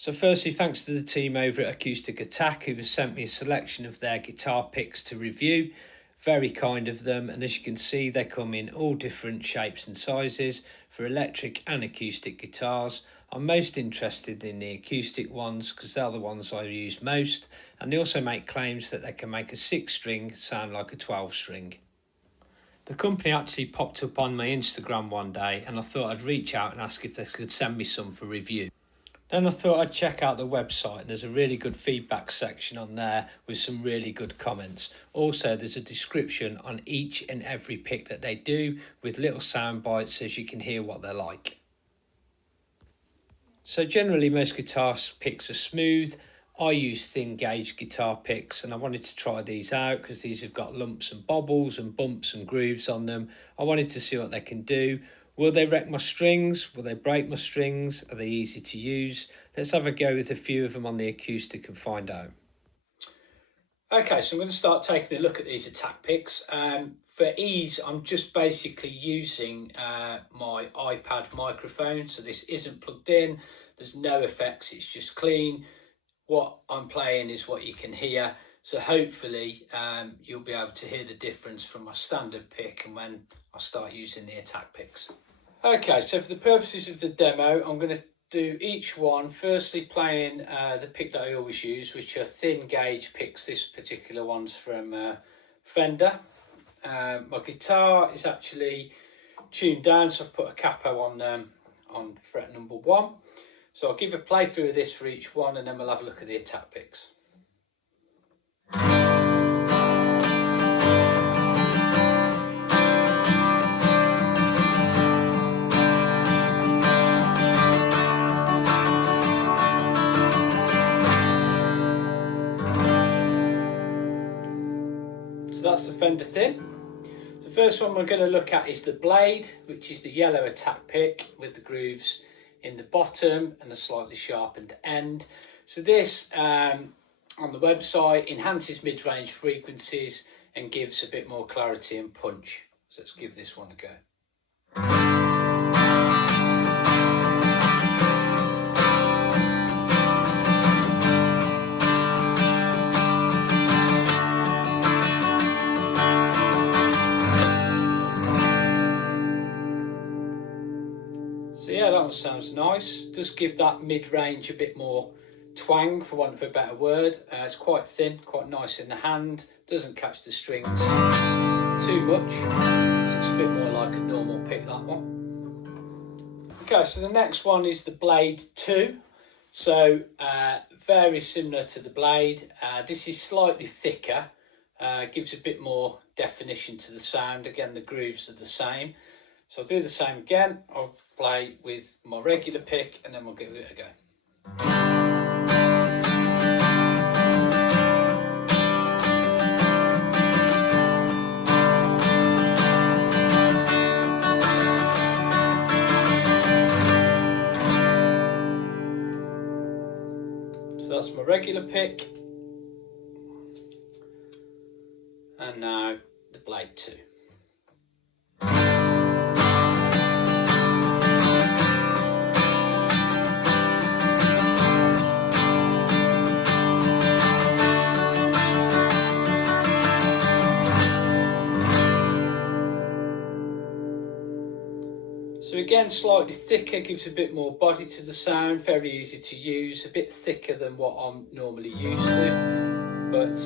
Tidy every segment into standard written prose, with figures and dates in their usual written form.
So firstly, thanks to the team over at Attak who have sent me a selection of their guitar picks to review. Very kind of them, and as you can see they come in all different shapes and sizes for electric and acoustic guitars. I'm most interested in the acoustic ones because they're the ones I use most, and they also make claims that they can make a 6-string sound like a 12-string. The company actually popped up on my Instagram one day and I thought I'd reach out and ask if they could send me some for review. Then I thought I'd check out the website. There's a really good feedback section on there with some really good comments. Also, there's a description on each and every pick that they do with little sound bites so you can hear what they're like. So generally most guitar picks are smooth. I use thin gauge guitar picks and I wanted to try these out because these have got lumps and bobbles and bumps and grooves on them. I wanted to see what they can do. Will they wreck my strings? Will they break my strings? Are they easy to use? Let's have a go with a few of them on the acoustic and find out. Okay, so I'm going to start taking a look at these Attak picks. For ease, I'm just basically using my iPad microphone. So this isn't plugged in. There's no effects. It's just clean. What I'm playing is what you can hear. So hopefully you'll be able to hear the difference from my standard pick and when I start using the Attak picks. Okay, so for the purposes of the demo, I'm going to do each one, firstly playing the pick that I always use, which are thin gauge picks. This particular one's from Fender. My guitar is actually tuned down, so I've put a capo on fret number 1. So I'll give a playthrough of this for each one and then we'll have a look at the Attak picks. So that's the Fender thin. The first one we're going to look at is the Blade, which is the yellow Attak pick with the grooves in the bottom and a slightly sharpened end. So this on the website enhances mid-range frequencies and gives a bit more clarity and punch. So let's give this one a go. So yeah, that one sounds nice. Does give that mid-range a bit more twang, for want of a better word. It's quite thin, quite nice in the hand. Doesn't catch the strings too much. So it's a bit more like a normal pick, that one. Okay, so the next one is the Blade 2. So very similar to the Blade. This is slightly thicker. Gives a bit more definition to the sound. Again, the grooves are the same. So I'll do the same again. I'll play with my regular pick and then we'll give it a go. So that's my regular pick. And now the Blade 2. So again, slightly thicker, gives a bit more body to the sound, very easy to use, a bit thicker than what I'm normally used to. But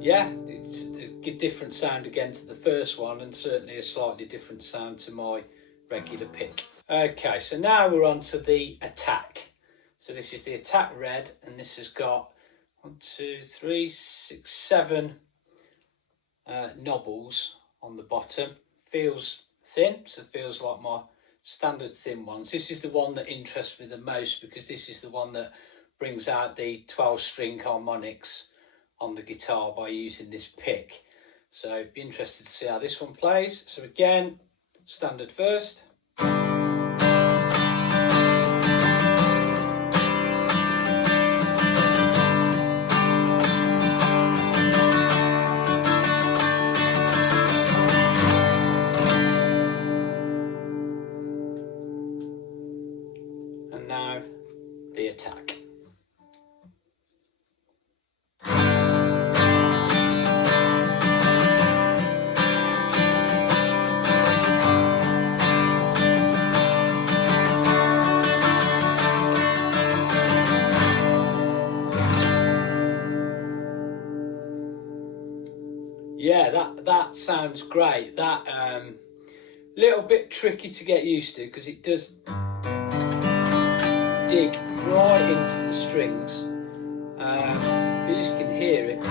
yeah, it's a different sound again to the first one and certainly a slightly different sound to my regular pick. Okay, so now we're on to the Attak. So this is the Attak Red and this has got 1, 2, 3, 6, 7 knobbles on the bottom. Feels thin, so it feels like my standard thin ones. This is the one that interests me the most because this is the one that brings out the 12-string harmonics on the guitar by using this pick. So be interested to see how this one plays. So again, standard first. And now the Attak. yeah, that sounds great. That little bit tricky to get used to because it does dig right into the strings. But as you can hear it.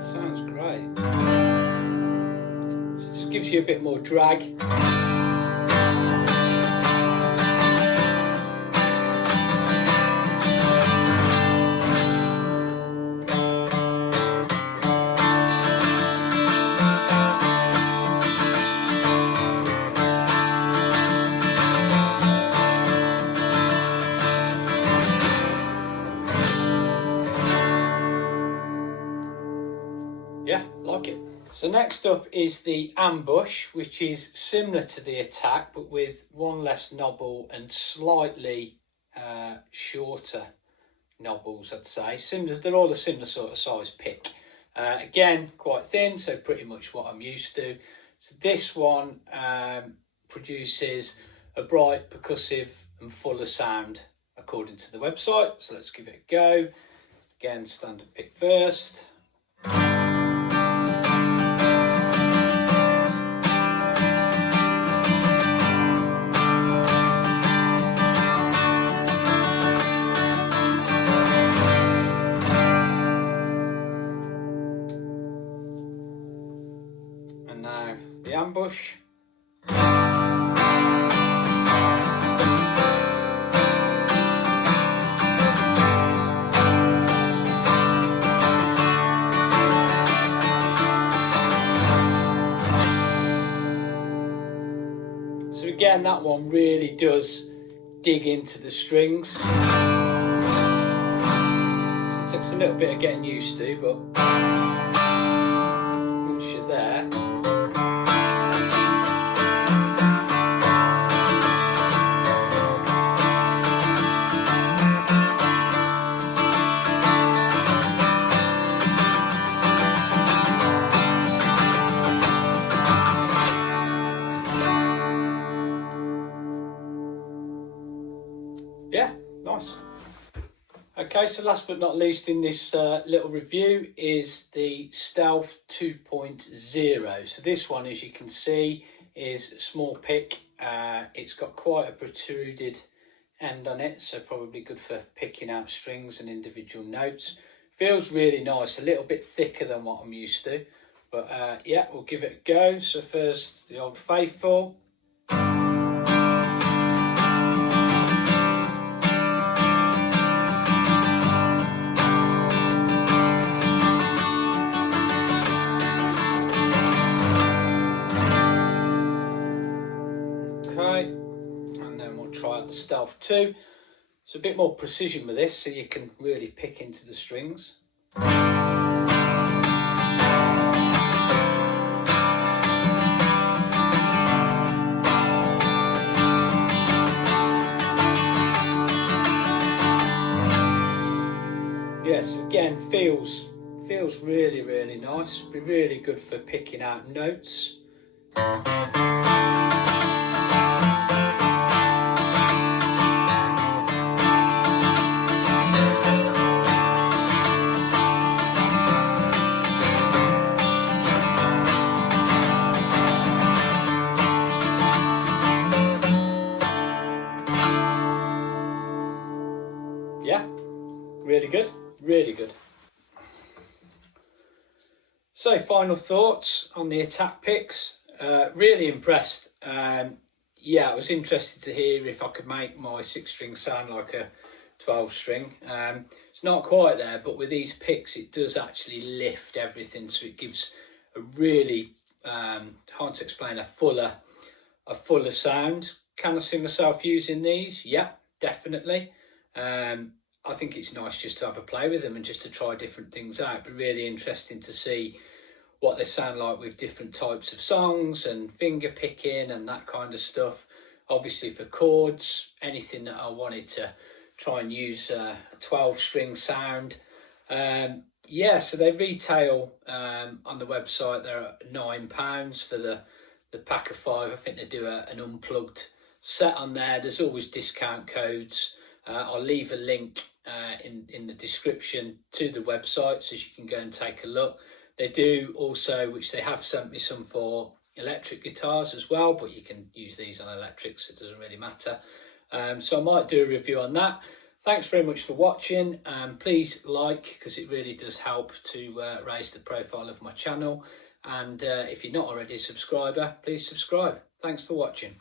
Sounds great. So it just gives you a bit more drag. Yeah, like it. So next up is the ambush, which is similar to the Attak, but with one less knobble and slightly shorter knobbles, I'd say. Similar, they're all a similar sort of size pick. Again, quite thin, so pretty much what I'm used to. So this one produces a bright, percussive and fuller sound according to the website. So let's give it a go. Again, standard pick first. And now the ambush. So again, that one really does dig into the strings. So it takes a little bit of getting used to, but once you're there. Yeah, nice. Okay, so last but not least in this little review is the Stealth 2.0. So this one, as you can see, is a small pick. It's got quite a protruded end on it, so probably good for picking out strings and individual notes. Feels really nice, a little bit thicker than what I'm used to. But yeah, we'll give it a go. So first, the Old Faithful. Okay, and then we'll try out the Stealth 2. It's a bit more precision with this, so you can really pick into the strings. Yes, again, feels really, really nice. Be really good for picking out notes. Yeah, really good, really good. So final thoughts on the Attak picks. Really impressed. Yeah, I was interested to hear if I could make my 6-string sound like a 12-string. It's not quite there, but with these picks it does actually lift everything, so it gives a really, hard to explain, a fuller sound. Can I see myself using these? Yeah, definitely. I think it's nice just to have a play with them and just to try different things out. It'd be really interesting to see what they sound like with different types of songs and finger picking and that kind of stuff. Obviously for chords, anything that I wanted to try and use a 12-string sound. Yeah, so they retail on the website, they're at £9 for the pack of 5. I think they do an unplugged set on there. There's always discount codes. I'll leave a link in the description to the website so you can go and take a look. They do also, which they have sent me some for electric guitars as well, but you can use these on electrics, it doesn't really matter. So I might do a review on that. Thanks very much for watching. Please like, because it really does help to raise the profile of my channel. And if you're not already a subscriber, please subscribe. Thanks for watching.